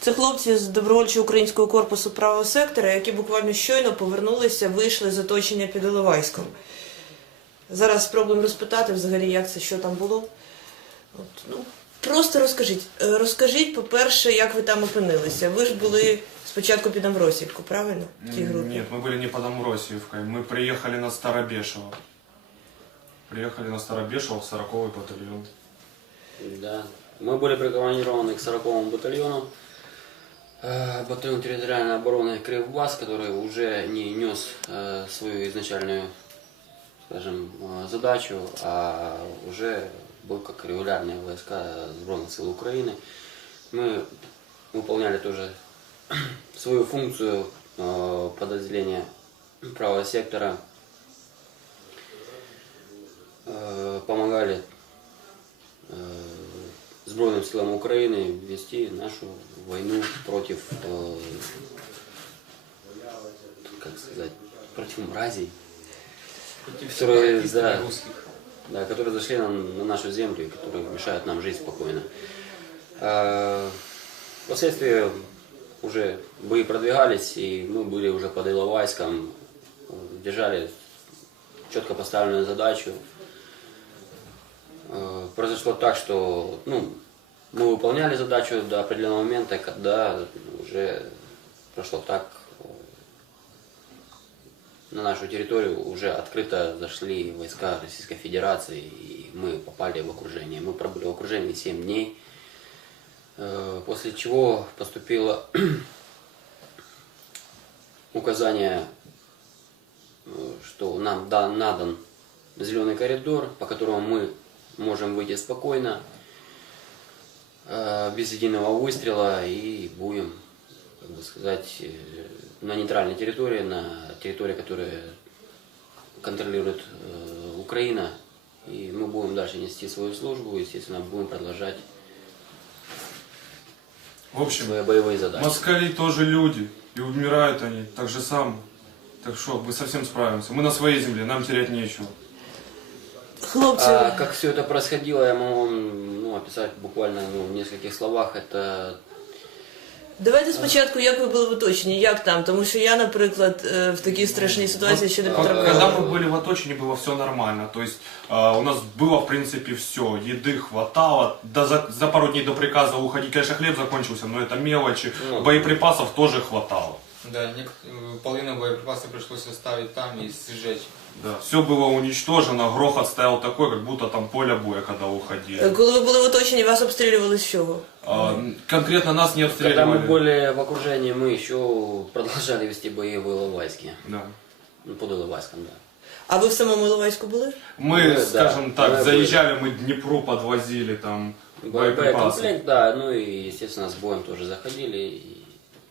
Це хлопці з добровольчого українського корпусу правого сектора, які буквально щойно повернулися, вийшли з оточення під Іловайськом. Зараз спробуємо розпитати взагалі, як це, що там було. От, ну, просто розкажіть. Е, Розкажіть, по-перше, як ви там опинилися. Ви ж були спочатку під Амбросівку, правильно? В тій групі? Нет, мы были не под Амросиевкой. Мы приехали на Старобешево. Приехали на Старобешево в 40-й батальон. Да. Мы были прикомандированы к 40-му батальону. Э, Батальон территориальной обороны Кривбас, который уже не нес э, свою изначальную, скажем, э, задачу, а уже был как регулярные войска Сбройных сил Украины. Мы выполняли тоже свою функцию подразделения правого сектора, помогали э, Збройным силам Украины вести нашу войну против, э, как сказать, против мразей, которые, да, да, которые зашли на, на нашу землю и которые мешают нам жить спокойно. А, Впоследствии уже бои продвигались, и мы были уже под Иловайском, э, держали четко поставленную задачу. Э, Произошло так, что ну, мы выполняли задачу до определенного момента, когда уже прошло так, на нашу территорию уже открыто зашли войска Российской Федерации, и мы попали в окружение. Мы пробыли в окружении 7 дней, Э, после чего поступило указание, э, что нам да- надан зеленый коридор, по которому мы можем выйти спокойно, без единого выстрела и будем, как бы сказать, э, на нейтральной территории, на территории, которая контролирует э, Украина, и мы будем дальше нести свою службу, естественно, будем продолжать В общем, свои боевые задачи. москали тоже люди. И умирают они так же само. Так что мы совсем справимся. Мы на своей земле, нам терять нечего. Хлопці, А как все это происходило, я могу вам ну, описать буквально ну, в нескольких словах. Это давайте спочатку, як ви були в оточенні, як там? Тому що я, наприклад, е, в такій страшній ситуації ще не Ко- потрапляла. Когда мы были в Оточине, было все нормально. То есть э, у нас было, в принципе, все. Еды хватало. Да за, за пару дней до приказа уходить, конечно, хлеб закончился, но это мелочи. Ну. Боеприпасов тоже хватало. Да, нек- э, половину боеприпасов пришлось оставить там и сжечь. Да. Все было уничтожено, грохот стоял такой, как будто там поле боя, когда Е, уходили. Коли ви були в оточенні, вас обстрілювали з чого? А, конкретно нас не когда мы обстреливали. были в окружении, мы еще продолжали вести бои в Иловайске. Да. Ну, под Иловайском, да. А ви в самому Іловайську були? Мы, Ну, да. скажем так, Мы заезжали, мы Днепру подвозили там боеприпасы. Боекомплект, да, ну и, естественно, с боем тоже заходили. И...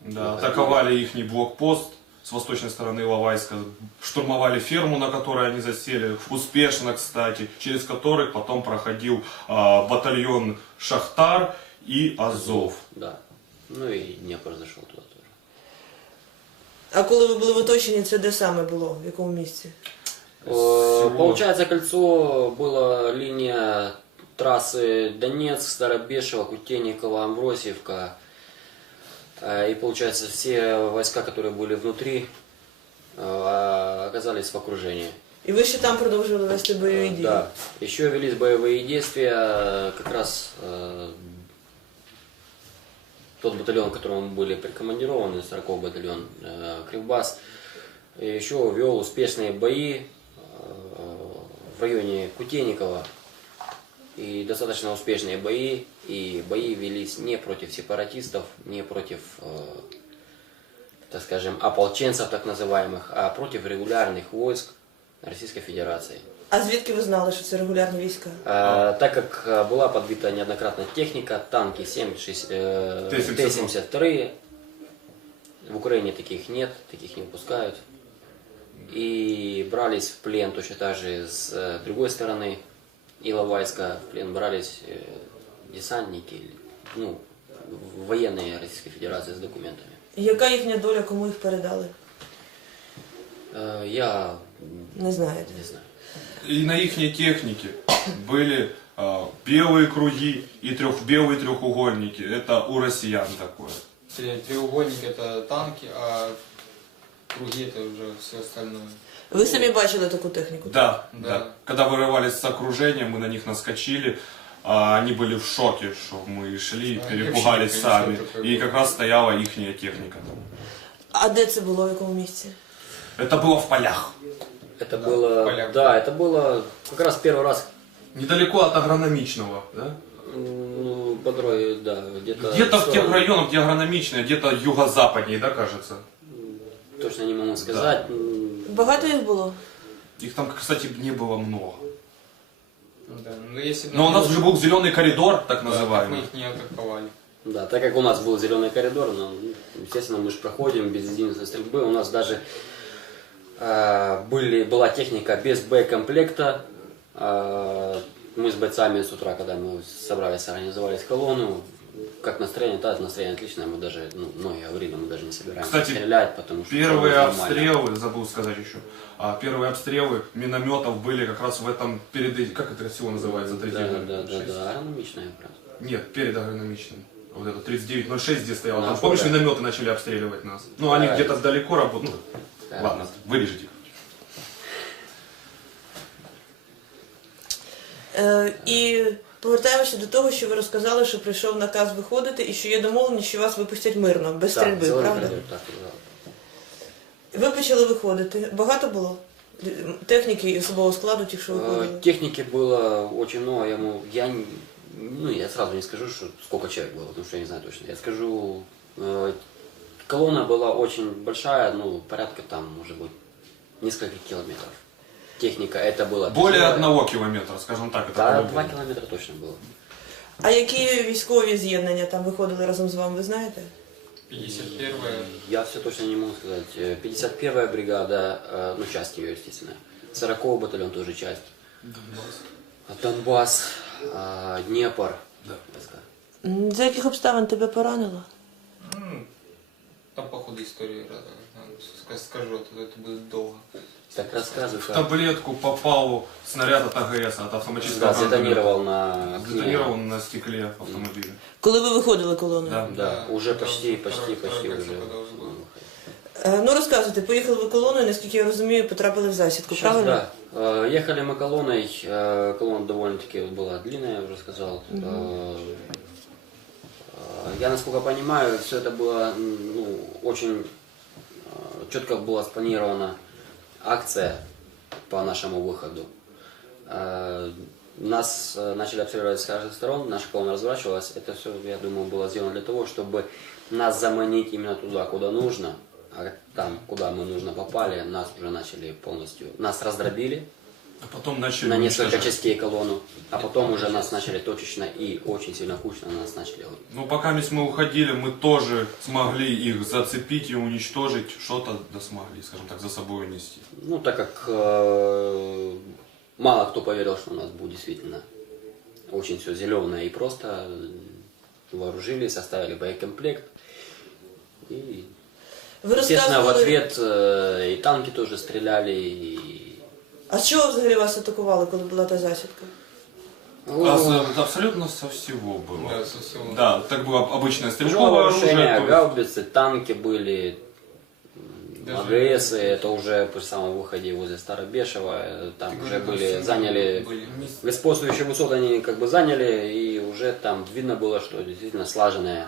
Да, выходили. атаковали их блокпост с восточной стороны Иловайска, штурмовали ферму, на которой они засели, успешно, кстати, через который потом проходил а, батальон Шахтар и Азов. Да. Ну и Днепр зашел туда тоже. А коли ви були в оточенні, це де саме було? В якому місці? Э, Получается, кольцо была линия трассы Донецк, Старобешево, Кутейниково, Амбросиевка. Э, И получается, все войска, которые были внутри, э, оказались в окружении. І ви ще там продовжували вести бойові дії? Да. Еще велись боевые действия, э, как раз э, тот батальон, к которому мы были прикомандированы, 40 батальон э, Кривбас, еще вел успешные бои э, в районе Кутейникова. И достаточно успешные бои. И бои велись не против сепаратистов, не против, э, так скажем, ополченцев так называемых, а против регулярных войск Российской Федерации. А звідки ви знали, що це регулярні війська? Э, так как э, была подбита неоднократно техника, танки 7, 6, э, Т-72. Т-72, в Украине таких нет, таких не выпускают. И брались в плен точно так же с э, другой стороны Иловайска, в плен брались э, десантники, ну, военные Российской Федерации с документами. Яка їхня доля, кому їх передали? Э, я Не знаєте. не знаю. И на их технике были А, Белые круги и трех, белые трехугольники. Это у россиян такое. Три- Треугольник это танки, а круги это уже все остальное. Ви самі бачили таку техніку? Да, Да. да. Когда вырывались с окружения, мы на них наскочили. а они были в шоке, что мы шли, А, перепугались вообще сами. не такое И было. как раз стояла ихняя техника там. А де це було, в якому місці? Это было в полях. Это было, поляк. да, это было как раз первый раз, Недалеко от агрономичного, да? м, ну, по дороге, да, где-то... Где-то в тех сторону. районах, где агрономичное, где-то юго-западнее, да, кажется? Точно не могу сказать. М, Багато їх було? Их там, кстати, не было много. Ну Да. Но, если бы Но у нас уже был зеленый коридор, так Да, так мы называемый. их не атаковали. Да, так как у нас был зеленый коридор, ну, естественно, мы же проходим без единицы стрельбы. У нас даже э, были, была техника без боекомплекта. Э, мы с бойцами с утра, когда мы собрались, организовались колонну, как настроение, да, настроение отличное, мы даже, ну, многие говорили, мы даже не собираемся Кстати, стрелять, потому что Первые обстрелы, забыл сказать еще, а, первые обстрелы минометов были как раз в этом, перед, э- как это село называется, Да, 39? да, да, да, прям. Нет, перед агрономичным. Вот это 3906 где стоял. А, Там, помнишь, да. минометы начали обстреливать нас. Ну, они Да. где-то далеко работают. Ну, Да. ладно, вырежите. Е, і повертаємося до того, що ви розказали, що прийшов наказ виходити і що є домовленість, що вас випустять мирно, без Так, стрільби, зеленый правда? коридор, так, да. Ви почали виходити. Багато було техніки і особового складу, тих, що Э, виходили? Техники было очень много. Я, ему- я, н- ну, я сразу не скажу, что сколько человек было, потому что я не знаю точно. Я скажу, э, колонна была очень большая, ну, порядка там, может быть, несколько километров. Техника, это было... Более тяжелое. одного километра, скажем так. Это Да, по-любому. два километра точно было. А які військові з'єднання там виходили разом з вами, ви знаєте? 51 Я все точно не могу сказать. Э, 51-я бригада, э, ну, часть ее, естественно. 40-й батальон тоже часть. Донбасс, э, Днепр. Да. войска. М, За яких обставин тебе поранило? Ну, там по ходу истории ска- скажу, а то это будет долго. Так рассказывай, В как. таблетку попал снаряд от АГС, от автоматического Да, гранатомета. сдетонировал на окне. Сдетонировал на стекле автомобиля. Коли ви виходили колоною? Да. Да, уже это почти, второй- почти, второй почти кольцо, уже. когда уже было. Е, Ну розказуйте, поїхали ви колоною, наскільки я розумію, потрапили в засідку, Сейчас, правильно? да. Э, Ехали мы колонной. э, Колонна довольно-таки была длинная, я уже сказал. Э, э, Я, насколько понимаю, все это было м, ну, очень э, четко была спланирована акция по нашему выходу. Э, Нас э, начали обстреливать с каждых сторон, наша колонна разворачивалась. Это все, я думаю, было сделано для того, чтобы нас заманить именно туда, куда нужно. А там, куда мы нужно попали, нас уже начали полностью... Нас раздробили А потом начали на несколько частей колонну, а потом уже нас начали точечно и очень сильно кучно нас начали... Ну, пока мы уходили, мы тоже смогли их зацепить и уничтожить. Что-то да смогли, скажем так, за собой унести. Ну, так как э, мало кто поверил, что у нас будет действительно очень все зеленое и просто вооружились, составили боекомплект. И, Ви естественно, в ответ э, и танки тоже стреляли, и... а з чого взагалі вас атакували, коли була та засідка? А с- абсолютно со всего было. Да, со всего. Да, так было обычное стрелковое оружие. то есть- гаубицы, танки были, Даже- АГС, это уже при самом выходе возле Старобешева, э, там уже были, заняли, были. господствующие высоты они как бы заняли, и уже там видно было, что действительно слаженное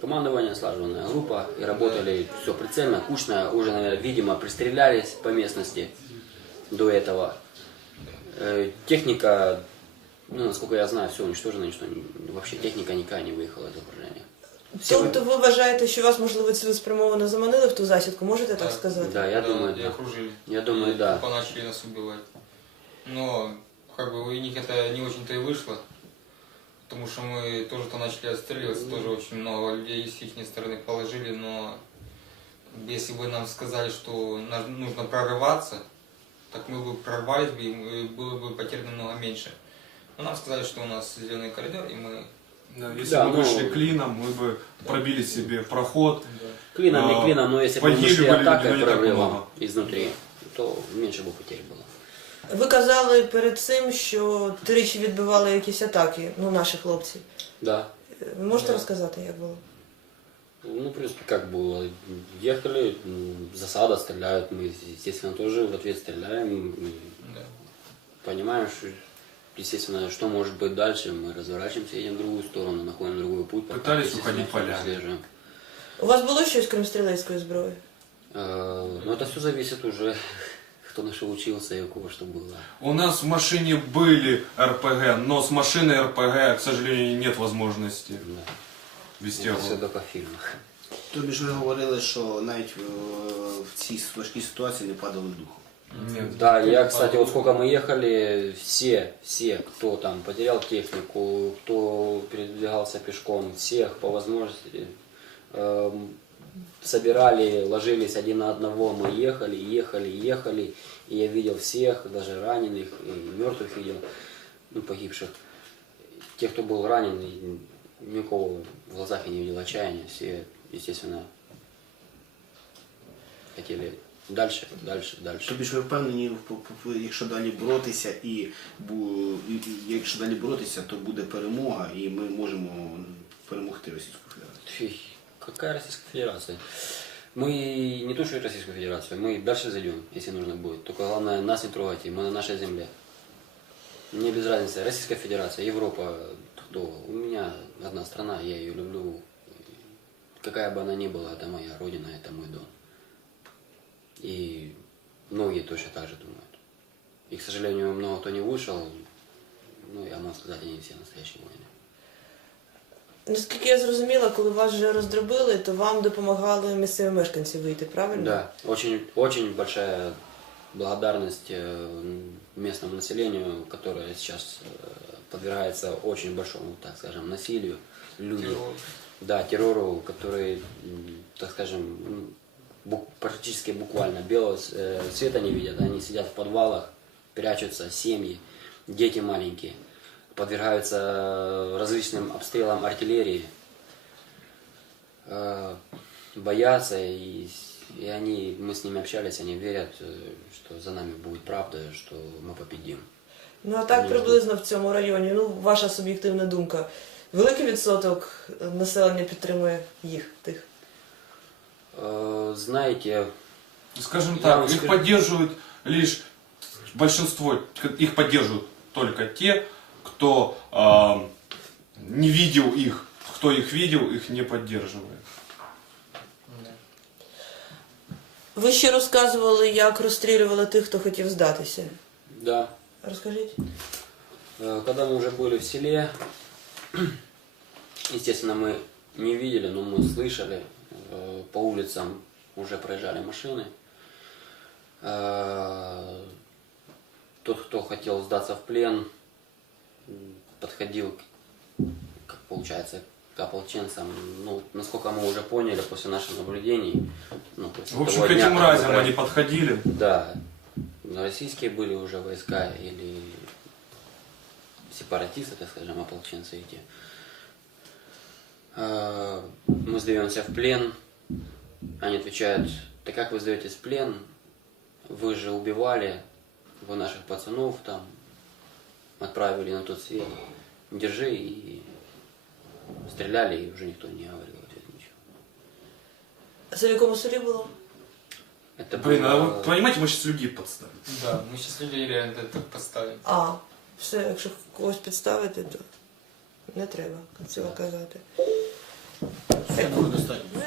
командование, слаженная группа, и работали все прицельно, кучно, уже, наверное, видимо, пристрелялись по местности до этого. Э, Техника, ну, насколько я знаю, все уничтожено, ничто, не- вообще техника никакая не выехала из окружения. Тобто ви вважаєте, що вас, можливо, цілеспрямовано заманили в ту засідку, можете так Да. сказати? Да, я Да, думаю, и да. окружили. Я думаю, И да. тупо начали нас убивать. Но, как бы, у них это не очень-то и вышло. Потому что мы тоже то начали отстреливаться, тоже очень много людей с их стороны положили, но если бы нам сказали, что на- нужно прорываться, так мы бы прорвались бы, и мы- было бы потеряно много меньше. Но нам сказали, что у нас зеленый коридор, и мы... Да, если Да, бы ну- вышли клином, мы бы пробили себе проход. Клином, А, не клином, но если бы мы погибли шли были люди, атакой но не так прорывом много. изнутри, то меньше бы потерь было. Ви казали перед цим, що тричі відбивали якісь атаки, ну, наші хлопці. Да. Е, Ви можете Да. розказати, як було? Ну, в принципе, как было. Ехали, м, засада, стреляют. Мы, естественно, тоже в ответ стреляем. Мы Да. понимаем, что, естественно, что может быть дальше. Мы разворачиваемся, едем в другую сторону, находим другой путь. пока, Пытались естественно, уходить полями. отслеживаем. У вас було щось крім стрілецької зброї? Э, Но это все зависит уже, кто на что учился и у кого что было. У нас в машине были РПГ, но с машиной РПГ, к сожалению, нет возможности Да. вести Это все огонь. только в фильмах. Тобі ж ви говорили, що навіть е, в цій важкій ситуації не падали духом. Нет. Да, Кто я, не кстати, падал. вот сколько мы ехали, все, все, кто там потерял технику, кто передвигался пешком, всех по возможности эм, собирали, ложились один на одного, мы ехали, ехали, ехали, и я видел всех, даже раненых, и мертвых видел, ну, погибших. Те, кто был ранен, и никого в глазах я не видел отчаяния, все, естественно, хотели дальше, дальше, дальше. Тобі ж ви впевнені, в- в- в- якщо далі боротися і, бу- і- і якщо далі боротися, то буде перемога і ми можемо перемогти Російську Федерацію. Фи, Какая Российская Федерация? Мы не то, что и Российскую Федерацию, мы дальше зайдем, если нужно будет. Только главное, нас не трогайте, мы на нашей земле. Мне без разницы, Российская Федерация, Европа, кто? У меня одна страна, я ее люблю. Какая бы она ни была, это моя родина, это мой дом. И многие точно так же думают. И, к сожалению, много кто не вышел, ну, я могу сказать, они все настоящие воины. Наскільки я зрозуміла, коли вас вже роздробили, то вам допомагали місцеві мешканці вийти, правильно? Да, очень, очень большая благодарность э, местному населению, которое сейчас подвергается очень большому, так скажем, насилию. Люди, Террор. да, террору, который, м, так скажем, м, бу- практически буквально белого э, света не видят. Они сидят в подвалах, прячутся, семьи, дети маленькие, подвергаются э, различным обстрелам артиллерии, э, боятся, и, и они, мы с ними общались, они верят, что за нами будет правда, что мы победим. Ну а так Ні. приблизно в цьому районі, ну ваша суб'єктивна думка. Великий відсоток населення підтримує їх, тих. Э, знаете, Скажем Я так, вам их скажу- поддерживают лишь большинство, их поддерживают только те, кто а, не видел их, кто их видел, их не поддерживает. Да. Ви ще розказували, як розстрілювали тих, хто хотів здатися. да, Розкажіть. Э, Когда мы уже были в селе, естественно, мы не видели, но мы слышали, э, по улицам уже проезжали машины. Э, Тот, кто хотел сдаться в плен, подходил, как получается, к ополченцам. Ну, насколько мы уже поняли после наших наблюдений, ну, после В общем, того к дня, этим мразям они подходили. да, российские были уже войска или сепаратисты, так скажем, ополченцы эти. А, Мы сдаемся в плен, они отвечают, да как вы сдаетесь в плен, вы же убивали, вы наших пацанов там отправили на тот свет, держи и стреляли, и уже никто не говорил в ответ ничего. Це в якому селі було? Это Блин, а было- вы понимаете, мы сейчас людей подставим. Да, мы сейчас людей реально так поставим. А, все, якщо когось підставити, то не треба цього казати. Це було достатньо.